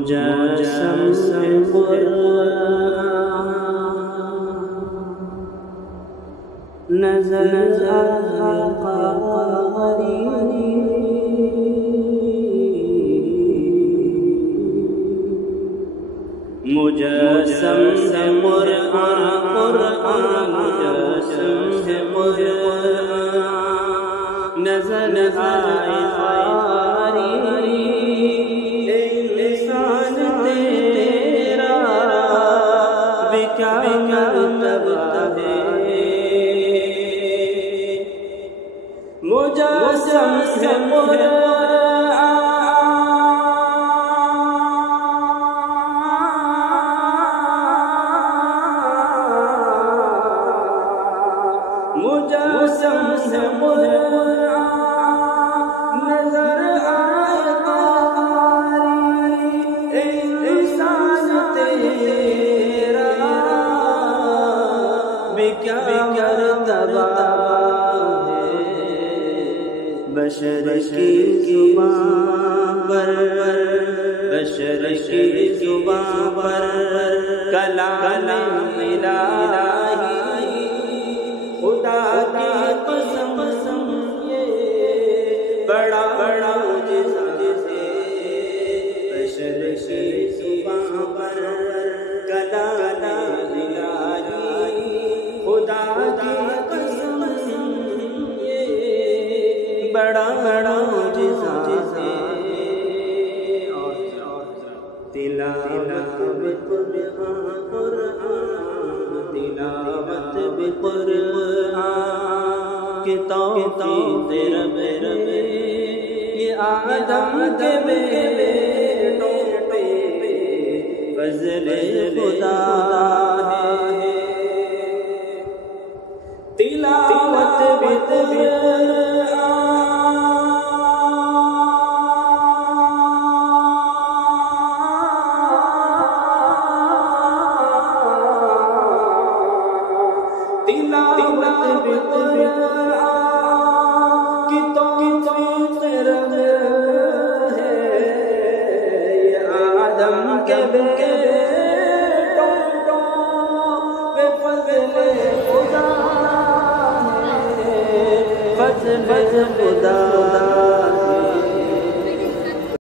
مجسم قرآن نظر مجسم قرآن مجسم قرآن نظر آئے قاری انسان تیرا بھی کیا مرتبہ ہے مجسم قرآن نظر آئے قاری انسان تیرا بھی کیا مرتبہ ہے بشر کی زبان پر بشر کی زبان پر کلام الہی خدا کی قسم یہ بڑا معجزہ ہے بشر کی زبان پر کلام الہی خدا کی قسم یہ بڑا معجزہ ہے تلاوت بقرآن کی توفیق رب یہ آدم کے بیٹوں پہ فضل خدا ہے تلاوت فضل خدا